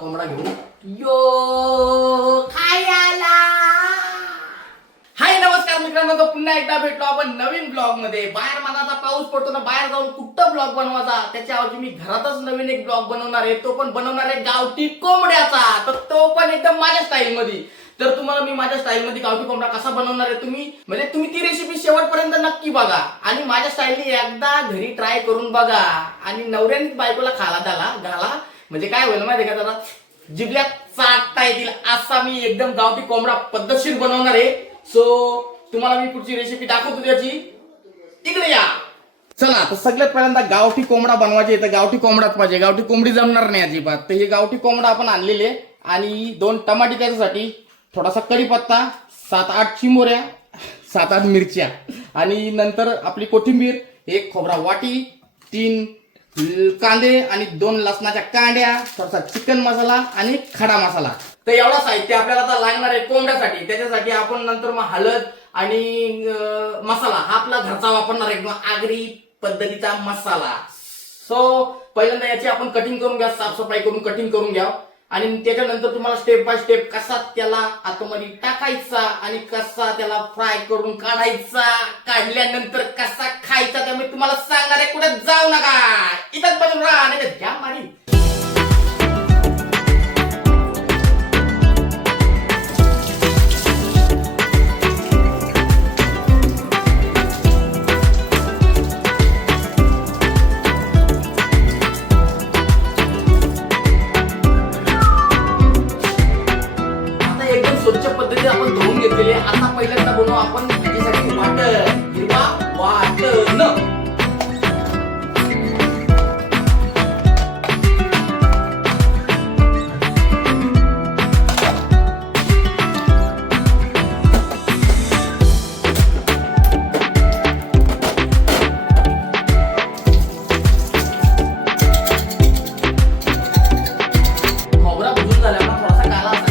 कोंबडा घेऊन यो खायला. हाय नमस्कार मित्रांनो, तो पुन्हा एकदा भेटलो आपण नवीन ब्लॉग मध्ये. बाहेर मनाचा पाऊस पडतो ना, बाहेर जाऊन कुठं ब्लॉग बनवायचा त्याच्याऐवजी मी घरातच नवीन एक ब्लॉग बनवणार आहे. तो पण बनवणार आहे गावठी कोंबड्याचा, तर तो पण एकदम माझ्या स्टाईल मध्ये. तर तुम्हाला मी माझ्या स्टाईल मध्ये गावठी कोंबडा कसा बनवणार आहे तुम्ही ती रेसिपी शेवटपर्यंत नक्की बघा आणि माझ्या स्टाईलने एकदा घरी ट्राय करून बघा आणि नवऱ्याने बायकोला खाला घाला म्हणजे काय होईल माहिती का, त्याला जिभल्यात चाटता येतील असा मी एकदम गावठी कोंबडा पद्धतशीर बनवणार आहे. सो तुम्हाला मी पुढची रेसिपी दाखवतो त्याची, तिकडे या. चला, तर सगळ्यात पहिल्यांदा गावठी कोंबडा बनवायचे. तर गावठी कोंबडाच पाहिजे, गावठी कोंबडी जमणार नाही अजिबात. तर हे गावठी कोंबडा आपण आणलेले आणि 2 टमाटे त्याच्यासाठी, थोडासा कढीपत्ता, 7-8 चिमोऱ्या, 7-8 मिरच्या आणि नंतर आपली कोथिंबीर, 1 खोबरा वाटी, 3 कांदे आणि 2 लसणाच्या कांड्या, थोडासा चिकन मसाला आणि खडा मसाला. तर एवढा साहित्य आपल्याला आता लागणार आहे कोंबड्यासाठी. त्याच्यासाठी आपण नंतर मग हळद आणि मसाला हा आपला घरचा वापरणार आहे, आगरी पद्धतीचा मसाला. सो पहिल्यांदा याची आपण कटिंग करून घ्या, साफसफाई करून कटिंग करून घ्या आणि त्याच्यानंतर तुम्हाला स्टेप बाय स्टेप कसा त्याला आतमध्ये टाकायचा आणि कसा त्याला फ्राय करून काढायचा, काढल्यानंतर कसा खायचा त्यामुळे तुम्हाला सांगणार आहे. कुठे जाऊ नका, इथंच बनवून राहा नाही तर द्या मारी. स्वच्छ पद्धतीने आपण धुवून घेतलेले. आता पहिल्यांदा बनवू आपण त्याच्यासाठी वाटण, हिरवा वाटण. खोबरा भुजून झाल्यावर थोडासा काला असा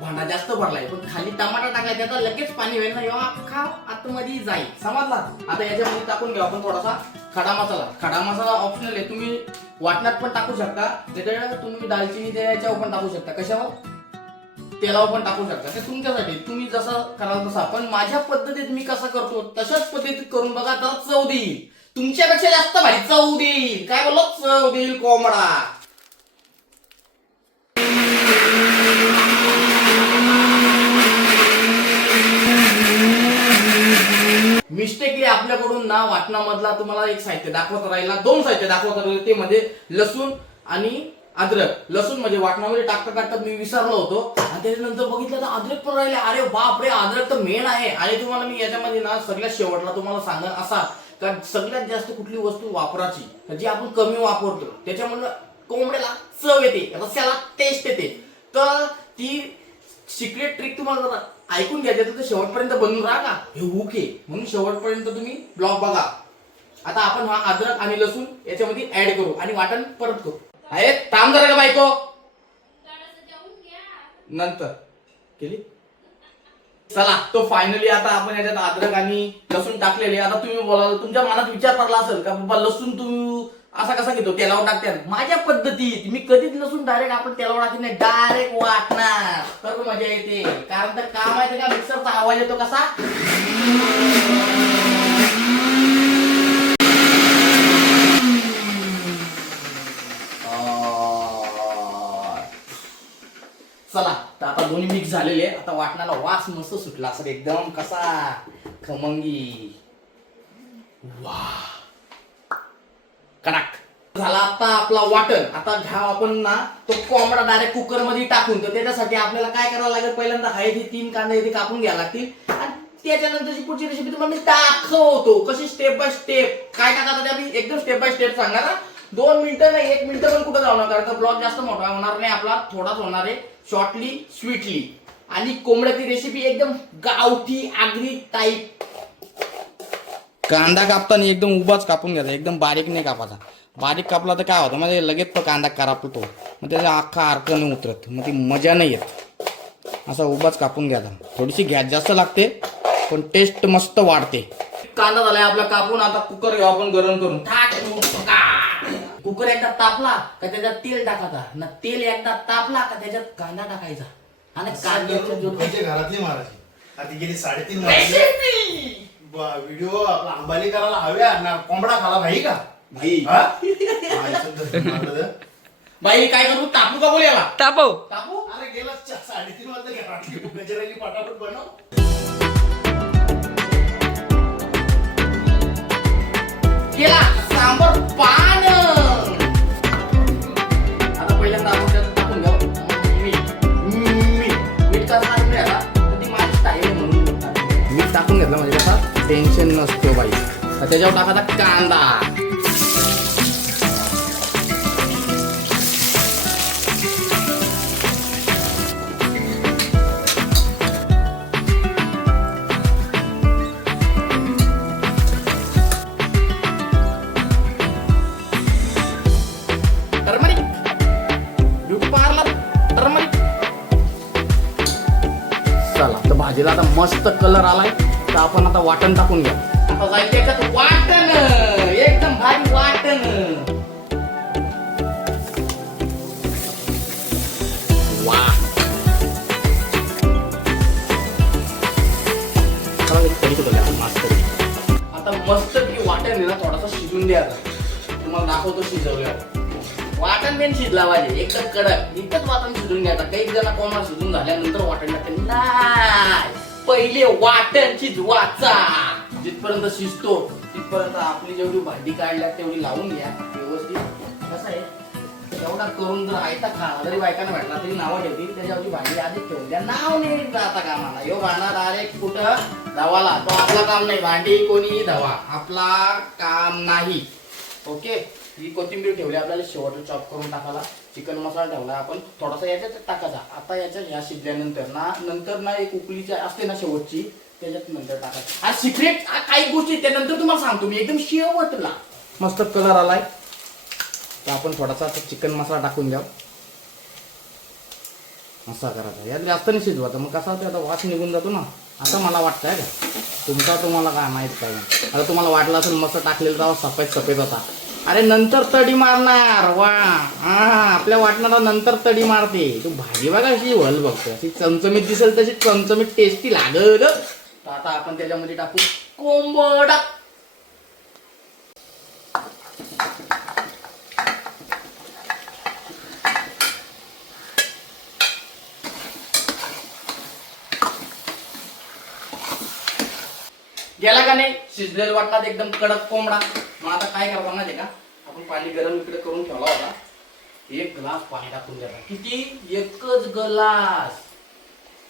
भांडा जास्त भरलाय, पण खाली टमाटा टाकायचा तर लगेच पाणी होईल ना, एवढा अख्खा आतमध्ये जाईल. समजला? आता याच्यामध्ये टाकून घ्या आपण थोडासा खडा मसाला. खडा मसाला ऑप्शनल आहे, तुम्ही वाटणात पण टाकू शकता, त्याच्यावर तुम्ही दालचिनी त्याच्यावर पण टाकू शकता, कशावर तेलावर पण टाकू शकता, ते तुमच्यासाठी, तुम्ही जसं कराल तसा. पण माझ्या पद्धतीत मी कसं करतो तशाच पद्धतीत करून बघा, तर चव देईल, तुमच्यापेक्षा जास्त भारी चव देईल. काय बोललो, चव देईल कोंबडा. मिस्टेकली आपल्याकडून ना वाटणामधला तुम्हाला एक साहित्य दाखवत राहिला, 2 साहित्य दाखवत राहिले, ते म्हणजे लसूण आणि अद्रक. लसूण म्हणजे वाटणामध्ये टाकता मी विसरलो होतो आणि त्याच्यानंतर बघितलं तर अद्रक पण राहिले. अरे बापरे, अद्रक तर मेन आहे. आणि तुम्हाला मी याच्यामध्ये ना सगळ्यात शेवटला तुम्हाला सांगा असा, का सगळ्यात जास्त कुठली वस्तू वापरायची जी आपण कमी वापरतो त्याच्यामुळे कोंबड्याला चव येते, रस्याला टेस्ट येते. तर ती सिक्रेट ट्रिक तुम्हाला ऐकून घ्यायचं तर शेवटपर्यंत बनवून राहा का, हे ओके, म्हणून शेवटपर्यंत तुम्ही ब्लॉग बघा. आता आपण हा अद्रक आणि लसूण याच्यामध्ये ऍड करू आणि वाटण परत करू. अरे थांब जरा का बायको, नंतर केली. चला, तो फायनली आता आपण याच्यात अद्रक आणि लसूण टाकलेले. आता तुम्ही बोलाल, तुमच्या मनात विचार पडला असेल का बाबा लसूण तू असा कसा घेतो, तेलावर टाकते. माझ्या पद्धतीत मी कधीच लसूण डायरेक्ट आपण तेलावर टाकत नाही, डायरेक्ट वाटणार तर मजा येते. कारण तर काय माहिती का, मिक्सरचा आवाज येतो कसा. चला, तर आता दोन्ही मिक्स झालेले. आता वाटणाला वास मस्त सुटला असं एकदम कसा खमंगी. वाह, कडक झाला आता आपला वाटण. आता घ्या आपण ना तो कोंबडा डायरेक्ट कुकर मध्ये टाकून. तर त्याच्यासाठी आपल्याला काय करावं लागेल, पहिल्यांदा हे 3 कांदे इथे कापून घ्यावे लागतील आणि त्याच्यानंतरची पुढची रेसिपी तुम्हाला मी दाखवतो कशी स्टेप बाय स्टेप काय टाकायचं ते आम्ही एकदम स्टेप बाय स्टेप सांगणार. 2 मिनिटं नाही 1 मिनिटं पण कुठं जाऊ नका, कारण ब्लॉग जास्त मोठा होणार नाही आपला, थोडाच होणार आहे, शॉर्टली स्वीटली. आणि कोंबड्याची रेसिपी एकदम गावठी आगरी टाईप. कांदा कापताना एकदम उभाच कापून घ्यायचा, एकदम बारीक नाही कापायचा. बारीक कापला तर काय होतं म्हणजे लगेच तो कांदा करापतो, मग त्याचा अख्खा अर्क नाही उतरत, मग ती मजा नाही येत. असा उभाच कापून घ्यायचा. थोडीशी गॅस जास्त लागते पण टेस्ट मस्त वाढते. कांदा झालाय आपला कापून. आता कुकर घेऊ आपण गरम करून. कुकर एकदा तापला का त्याच्यात तेल टाकायचा ना, तेल एकदा तापला का त्याच्यात कांदा टाकायचा आणि कांद्याच्या घरातली महाराजी आधी गेली 3:30 वाजले. व्हिडिओ आपला अंबाली करायला हव्या ना, कोंबडा खाला भाई का भाई. बाई काय करू, तापू का बोल याला? तापव. तापू. अरे गेला 3:30 वाजता घरातली गजराली पटापट बनव. केला सांबर पान. आता पहिल्यांदा आपण त्यात टाकून घ्यावं मीठ. मीठ का टाकून घ्यायला ती माझी स्टाईल आहे म्हणून मीठ टाकून घेतलं म्हणजे कसा टेन्शन नसतो बाई. त्याच्यावर टाकायचा कांदा. चला तर भाजीला आता मस्त कलर आलाय, तर आपण आता वाटण टाकून घ्या. आता जाईल त्याच्यात वाटण, एकदम भारी वाटण. वा आता मस्त की वाटण ना थोडासा शिजून द्यायचा. तुम्हाला दाखवतो शिजवल्यावर. वाटण मेन शिजला पाहिजे एकदम कडक. इतकंच वाटण शिजून घ्यायचं. काही जण कोणाला शिजून झाल्यानंतर वाटण टाकते. नाही, पहिले वाटण शिजवाचा. जिथपर्यंत शिजतो तिथपर्यंत आपली जेवढी भांडी काढल्या तेवढी लावून घ्या व्यवस्थित. कसं आहे, एवढा करून जर आयता खाला जरी बायकांना भेटला तरी नावं ठेवतील. त्याच्यावरची भांडी आधीच ठेवून द्या. नाव नाही जाता कामाला. ह्यो भांडा डायरेक्ट कुठं धावाला. तो आपला काम नाही. भांडी कोणी धावा, आपला काम नाही. ओके. ही कोथिंबीर ठेवली आपल्याला शेवटला चॉप करून टाकायला. चिकन मसाला ठेवला आपण थोडासा याच्यात टाकायचा. आता याच्या ह्या शिजल्यानंतर नंतर ना एक उकळीची असते ना शेवटची, त्याच्यात नंतर टाकायचं. हा सिक्रेट काही गोष्टी त्यानंतर तुम्हाला सांगतो मी. एकदम शेवटला मस्त कलर आलाय, तर आपण थोडासा चिकन मसाला टाकून द्या. असा करायचा. यात जास्त नाही शिजवायचा, मग कसा होता आता वास निघून जातो ना. आता मला वाटतंय का तुम्हाला काय माहित काय. आता तुम्हाला वाटलं असेल मस्त टाकलेलं राव सफेद होता. अरे नंतर तडी मारणार. वा हा, आपल्या वाटणारा नंतर तडी मारते. तू भाजी बघा अशी वल बघतो, अशी चमचमीत दिसेल तशी चमचमीत टेस्टी लागल. तर आता आपण त्याच्यामध्ये टाकू कोंबडा. गेला का नाही शिजलेलं वाटणार एकदम कडक कोंबडा. मग आता काय करायचं माहिती का, आपण पाणी गरम इकडे करून ठेवला होता. 1 ग्लास पाणी टाकून द्यायचा. किती? एकच ग्लास.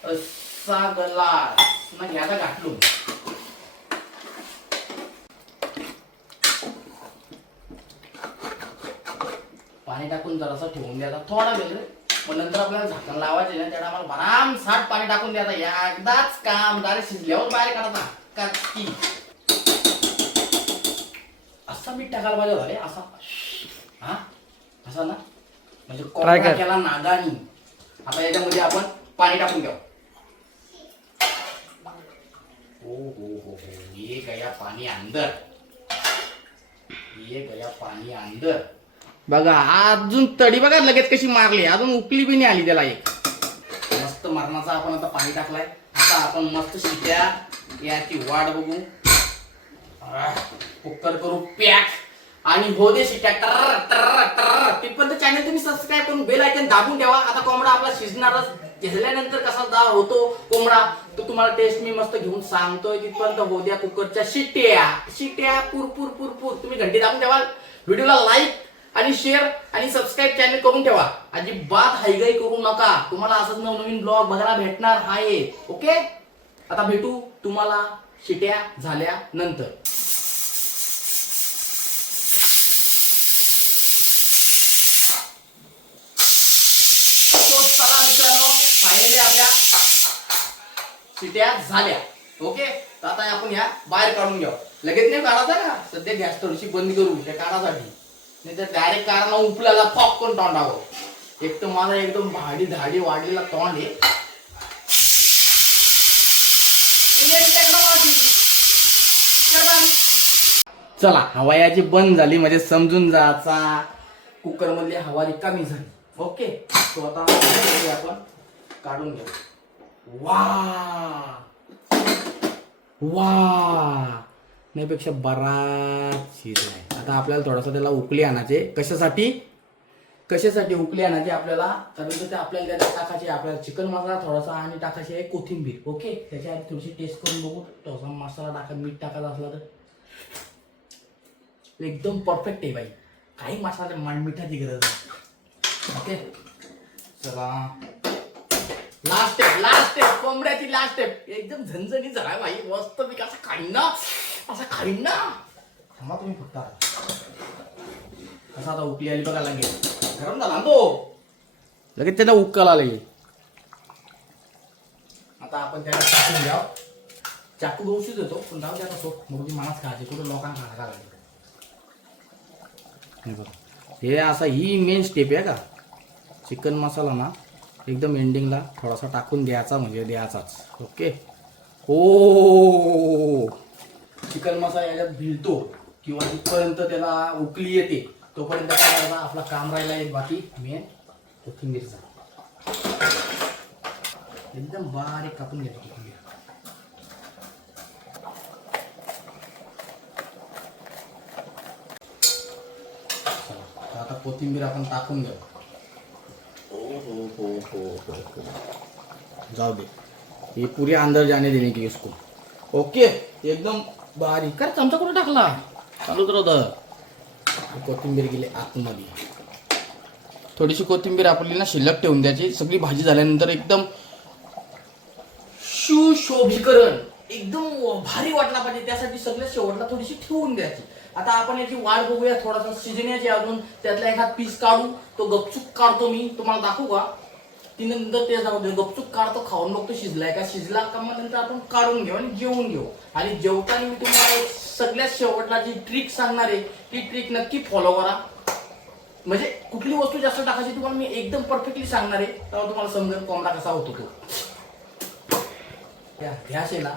असा ग्लास ना घ्यायचा घाटलून. पाणी टाकून जरासा ठेवून द्यायचा थोडा वेळ. मग नंतर आपल्याला झाकण लावायचे ना, त्याला आम्हाला भरामसाठ पाणी टाकून द्यायचा. एकदाच काम डायरेक्ट शिजल्यावर बाहेर काढायचा. असा मीठ टाकायला पाहिजे झाले. असा हा असा ना, म्हणजे कोंबडा केला नागानी. आता याच्यामध्ये आपण पाणी टाकून घ्या. हो हो हो हो, ये गया पाणी अंदर. ये गया पाणी अंदर. बघा अजून तडी बघा लगेच कशी मारली. अजून उकली बी नाही आली त्याला. एक मस्त मरणाचा आपण आता पाणी टाकलाय. आता आपण मस्त शिट्या याची वाट बघू. कुकर करू पॅक आणि हो दे शिट्या. टर टर टर. तिथपर्यंत चॅनल तुम्ही सबस्क्राईब करून बेल आयकॉन दाबून ठेवा. आता कोंबडा आपला शिजणारच. शिजल्यानंतर कसा दार होतो कोंबडा तो तुम्हाला टेस्ट मी मस्त घेऊन सांगतोय. तिथपर्यंत हो द्या कुकरच्या शिट्या पुर पुर पुर पुर. तुम्ही घंटी दाबून ठेवा. व्हिडिओला लाईक आणि शेअर आणि सबस्क्राईब चॅनल करून ठेवा. अजिबात हायगाई करू नका. तुम्हाला असंच नवनवीन ब्लॉग बघायला भेटणार आहे. ओके. आता भेटू तुम्हाला शिट्या झाल्यानंतर. चला मित्रांनो, फायनली आपल्या शिट्या झाल्या. ओके, तर आता आपण ह्या बाहेर काढून घ्या. लगेच नाही काढायचा का, सध्या गॅस थोडीशी बंद करू त्या काढासाठी, नाही तर डायरेक्ट काढा उपल्याला पॉपकॉर्न तोंडावं. एक तर माझा एकदम भाडी धाडी वाढलेला तोंड आहे. चला, हवा याची बंद झाली म्हणजे समजून जायचा कुकर मधली हवा रिकामी झाली. ओके, तो आता आपण काढून घेऊ. वा वा, त्यापेक्षा बराच शिजलाय. आता आपल्याला थोडासा त्याला उकली आणायचे. कशासाठी उकली आणायची आपल्याला, कारण ते आपल्याला त्याला टाकायचे आपल्याला चिकन मसाला थोडासा आणि टाकायची आहे कोथिंबीर. ओके, त्याच्या आधी थोडीशी टेस्ट करून बघू. थोडासा मसाला टाका, मीठ टाकायचा असला तर एकदम परफेक्ट आहे भाई. काही मसाले मिठाची गरज नाही. ओके, चला लास्ट स्टेप कोंबड्याची लास्ट स्टेप. एकदम झणझणीत झाला भाई, मस्त मी असं खाईन ना. थांबा तुम्ही फक्त कसा आता उकली आली बघा. लगेच गरम झाला तो, लगेच त्याला उकला लागेल. आता आपण त्याला टाकून घ्या. चाकू दोषीच येतो पण जाऊ द्या सोप, मग मलाच खायचे कुठं लोकांना खायला लागेल. हे असा ही मेन स्टेप आहे का, चिकन मसाला ना एकदम एंडिंगला थोडासा टाकून द्यायचा म्हणजे द्यायचाच. ओके, हो, चिकन मसाला याच्यात भिलतो किंवा जिथपर्यंत त्याला उकली येते तोपर्यंत काय करायचा, आपला काम राहिला एक बाकी मेन कोथिंबीरचा. एकदम बारीक कापून घ्यायची कोथिंबीर. आता कोथिंबीर आपण टाकून घेऊ. हो, जाऊ दे, ये पूरी अंदर जाने देने की इसको. ओके, एकदम बारीक कर. चमचा कुठे टाकला, चालूच राहतं. कोथिंबीर गेली आतमध्ये. थोडीशी कोथिंबीर आपली ना शिल्लक ठेवून द्यायची. सगळी भाजी झाल्यानंतर एकदम सुशोभीकरण एकदम भारी वाटला पाहिजे, त्यासाठी सगळ्या शेवटला थोडीशी ठेवून द्यायची. आता आपण याची वाट बघूया, थोडासा शिजण्याची. अजून त्यातला एखाद पीस काढू, तो गपचूक काढतो मी, तुम्हाला दाखवू का. ती नंतर ते जाऊ दे, गपचूक काढतो, खाऊन बघतो शिजलाय का. शिजला का मग नंतर आपण काढून घेऊ आणि जेवून घेऊ. आणि जेवताना मी तुम्हाला एक सगळ्यात शेवटला जी ट्रिक सांगणार आहे, ती ट्रिक नक्की फॉलो करा. म्हणजे कुठली वस्तू जास्त टाकायची तुम्हाला मी एकदम परफेक्टली सांगणार आहे, तेव्हा तुम्हाला समजेल कोंबडा कसा होतो तो. गॅस आहे ना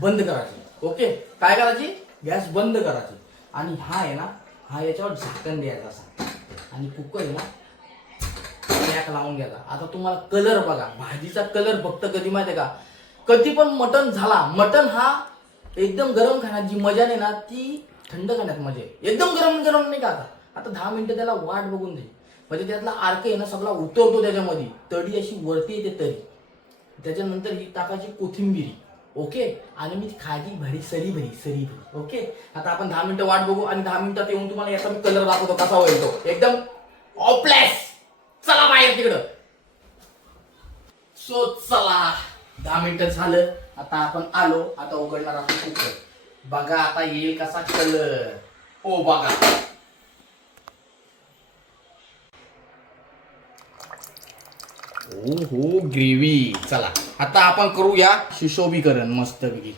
बंद करायची. ओके, काय करायची, गॅस बंद करायची. आणि हा आहे ना, हा याच्यावर झाकण द्यायचा असा, आणि कुकर आहे ना पॅक लावून घ्यायचा. आता तुम्हाला कलर बघा, भाजीचा कलर फक्त कधी माहिती का, कधी पण मटण झाला, मटण हा एकदम गरम खाण्यात जी मजा नाही ना, ती थंड खाण्यात मजा आहे. एकदम गरम नाही का. आता 10 मिनिटं त्याला वाट बघून दे, म्हणजे त्यातला आर्क आहे ना सगळा उतरतो त्याच्यामध्ये, तडी अशी वरती येते तरी. त्याच्यानंतर ही टाकायची कोथिंबीर. ओके, आणि मी खायची भरी सरी भरी. ओके, आता आपण 10 मिनिटं वाट बघू आणि 10 मिनिटात येऊन तुम्हाला याचा मी कलर दाखवतो कसा होईल तो एकदम ऑप्लेस. चला बाहेर तिकडं. सो चला, 10 मिनिटं झालं. आता आपण आलो, आता उघडणार आपण कुकर. बघा आता येईल कसा कलर. ओ बघा, हो ग्रेव्ही. चला आता आपण करूया सुशोभीकरण मस्तपैकी.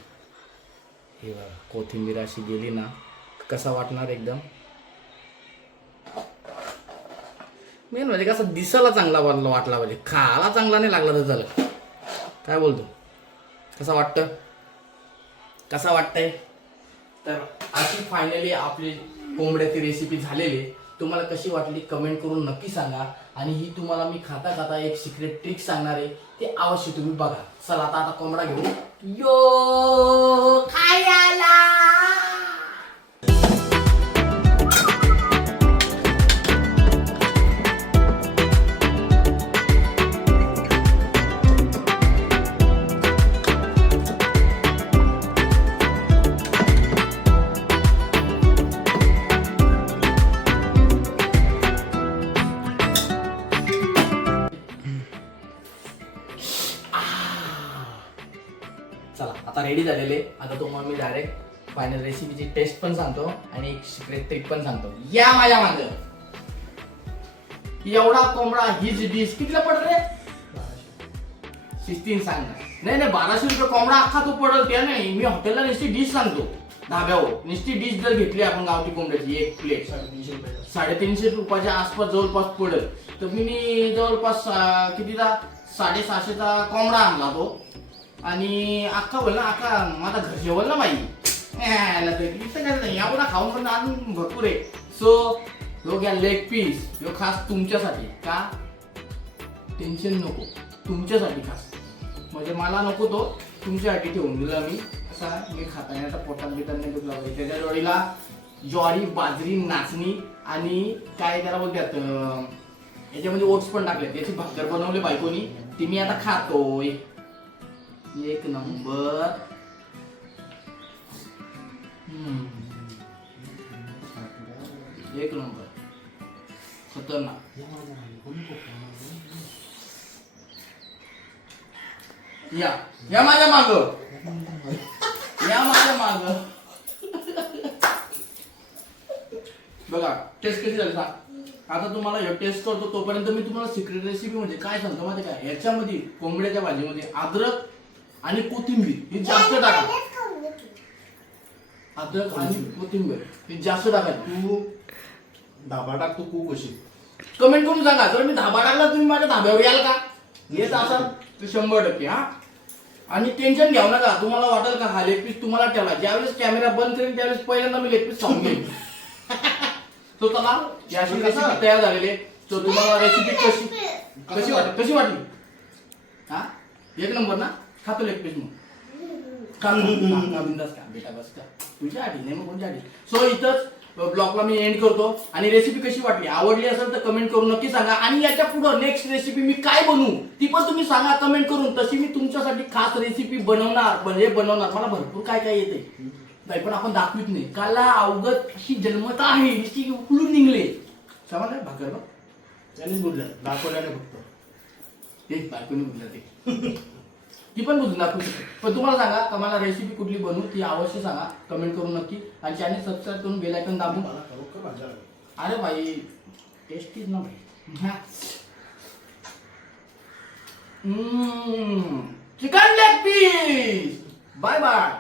हे बघा, कोथिंबीर अशी गेली ना, कसा वाटणार एकदम. मेन म्हणजे कसं दिसायला चांगला वाटला पाहिजे, खायला चांगला नाही लागला तर झालं. काय बोलतो, कसा वाटतंय. तर अशी फायनली आपली कोंबड्याची रेसिपी झालेली. तुम्हाला कशी वाटली कमेंट करून नक्की सांगा. आणि ही तुम्हाला मी खाता एक सिक्रेट ट्रिक सांगणार आहे, ते अवश्य तुम्ही बघा. चला आता कोंबडा घेऊ. यो खायला. चला आता रेडी झालेले. आता तुम्हाला मी डायरेक्ट फायनल रेसिपीची टेस्ट पण सांगतो आणि एक सिक्रेट ट्रिक पण सांगतो. या माझ्या मागं. एवढा कोंबडा हीच डिश कितीला पडत रे, 16 सांगणार. नाही 1200 रुपये कोंबडा अख्खा तो पडल त्या नाही. मी हॉटेलला नुसती डिश सांगतो धाब्यावर. नुसती डिश जर घेतली आपण गावठी कोंबड्याची एक प्लेट 350 रुपयाच्या आसपास जवळपास पडेल. तर मी जवळपास कितीचा 650चा कोंबडा आणला तो. आणि अख्खा बोल ना अख्खा माझा घर जेवल ना बाई एवढा खाऊन पण अजून भरपूर आहे. सो ह्यो घ्या लेग पीस. ह्यो खास तुमच्यासाठी. का टेन्शन नको, तुमच्यासाठी खास. म्हणजे मला नको तो तुमच्यासाठी ठेवून दिला मी. कसा मी खाताना आता पोटात बिटात नाही दुखला पाहिजे. त्याच्या जोडीला ज्वारी बाजरी नाचणी आणि काय त्याला बोलतात याच्यामध्ये ओट्स पण टाकले. त्याची भाकर बनवली बायकोनी ती मी आता खातोय. एक नंबर. एक नंबर खतरनाक. या माझ्या माग बघा टेस्ट कशी झाली सांग. आता तुम्हाला हे टेस्ट करतो तोपर्यंत मी तुम्हाला सिक्रेट रेसिपी म्हणजे काय सांगतो माहिती काय. याच्यामध्ये कोंबड्याच्या भाजीमध्ये अद्रक आणि कोथिंबीर हे जास्त टाका. अद्रक आणि कोथिंबीर हे जास्त टाकायचं. तू धाबा टाकतो कू कशी कमेंट करून सांगा. जर मी धाबा टाकला तुम्ही माझ्या धाब्यावर याल का. येत असाल तर 100%. हा आणि टेन्शन घ्याव नका. तुम्हाला वाटेल का हा लेग पीस तुम्हाला ठेवला. ज्यावेळेस कॅमेरा बंद करेन त्यावेळेस पहिल्यांदा मी लेग पीस खाऊन घेईन. तो चला याची रेसिपी तयार झालेली आहे. तो तुम्हाला रेसिपी कशी वाटली. हा एक नंबर ना. खातो लेग पीस मग बिंदास का बेटा बस का तुझ्या आधी नाही मग कोणत्या आधी. सो इथंच ब्लॉगला मी एंड करतो. आणि रेसिपी कशी वाटली आवडली असेल तर कमेंट करून नक्की सांगा. आणि याच्या पुढे नेक्स्ट रेसिपी मी काय बनवू ती पण तुम्ही सांगा कमेंट करून. तशी मी तुमच्यासाठी खास रेसिपी बनवणार. मला भरपूर काय काय येते पण आपण दाखवित नाही. काला अवगत अशी जन्मत आहे नुसती उकळून निघले. समजलं भाकर बघ त्याने बोललं दाखवल्याने फक्त ते बायकोने बोललं ते ती पण बुजून दाखवू शकते. पण तुम्हाला सांगा का मला रेसिपी कुठली बनवू ती अवश्य सांगा कमेंट करून नक्की. आणि चॅनल सबस्क्राईब करून बेल आयकॉन दाबून. अरे भाई टेस्टीच ना भाई. Chicken leg piece. Bye bye.